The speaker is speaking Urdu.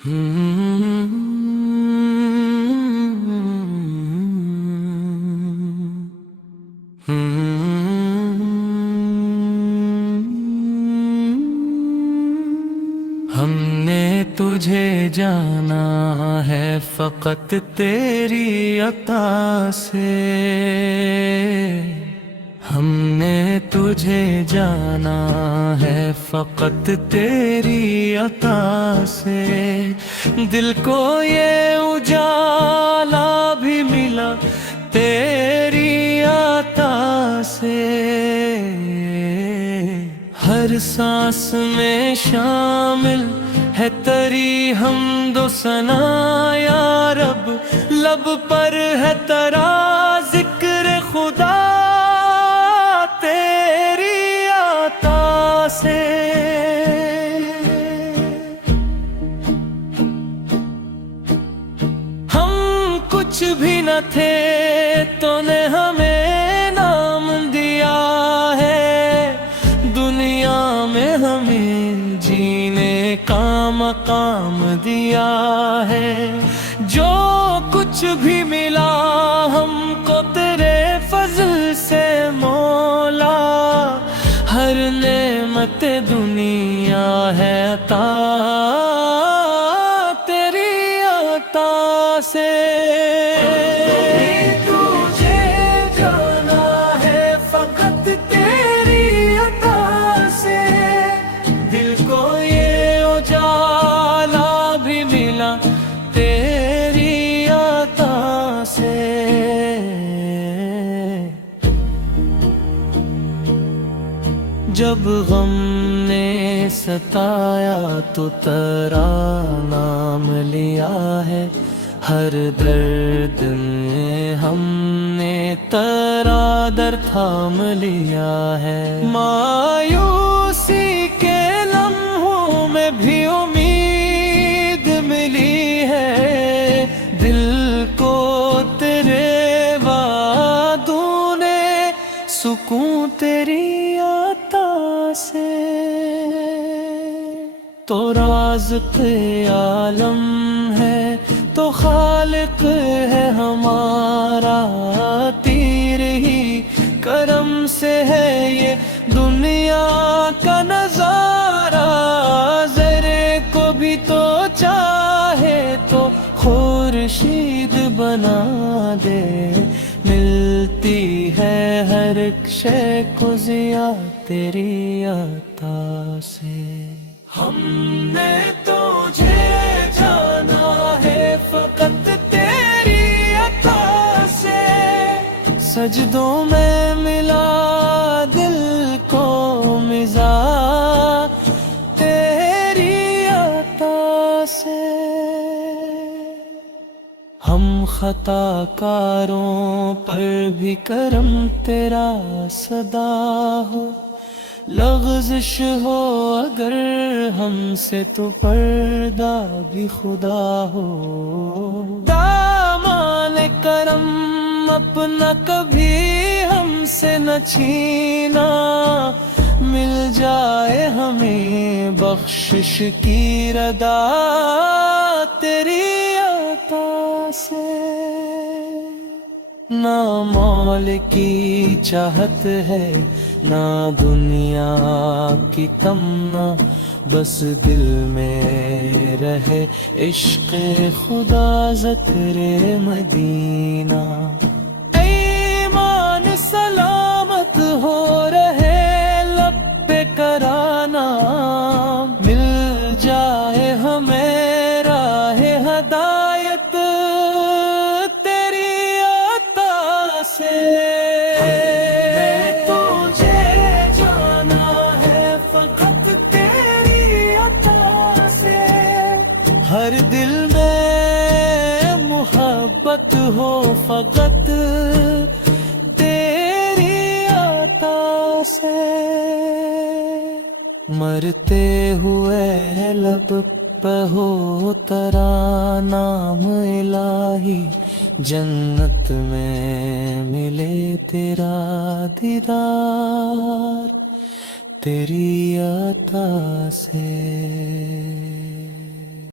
ہم نے تجھے جانا ہے فقط تیری عطا سے، ہم نے تجھے جانا ہے فقط تیری عطا سے، دل کو یہ اجالا بھی ملا تیری عطا سے، ہر سانس میں شامل ہے تیری حمد و ثنا یا رب، لب پر ہے تیرا ذکر خدا تیری عطا سے، ہم کچھ بھی نہ تھے تو نے ہمیں نام دیا ہے، دنیا میں ہمیں جینے کا مقام دیا ہے، جو کچھ بھی ملا ہم کو تیرے فضل سے مولا، ہر نعمت دنیا ہے عطا تیری عطا سے، تیری عطا سے، جب غم نے ستایا تو تیرا نام لیا ہے، ہر درد میں ہم نے تیرا در تھام لیا ہے، مایوسی کے لمحوں میں بھی امید ملی ہے، دل کو تیرے وعدوں نے سکون تیری عطا سے، تو رازق عالم ہے تو خالق ہے ہمارا، تیر ہی کرم سے ہے یہ دنیا کا نظارہ، ذرے کو بھی تو چاہے تو خورشید بنا دے، ملتی ہے ہر ایک شے کو ضیا تیری عطا سے، ہم نے تجھے جانا ہے فقط تیری عطا سے، سجدوں میں ملا دل کو مزاح تیری عطا سے، ہم خطا کاروں پر بھی کرم تیرا صدا ہو، لغزش ہو اگر ہم سے تو پردہ بھی خدا ہو، دامان کرم اپنا کبھی ہم سے نہ چھینا، مل جائے ہمیں بخشش کی ردا تیری عطا سے، نہ مول کی چاہت ہے نہ دنیا کی تمنا، بس دل میں رہے عشق خدا ذکر مدینہ، ایمان سلامت ہو رہے لب پہ کرانا، مل جائے ہمیں راہ ہدایت تیری عطا سے، ہر دل میں محبت ہو فقط تیری عطا سے، مرتے ہوئے لب پہ ہو تیرا نام الہی، جنت میں ملے تیرا دیدار تیری عطا سے۔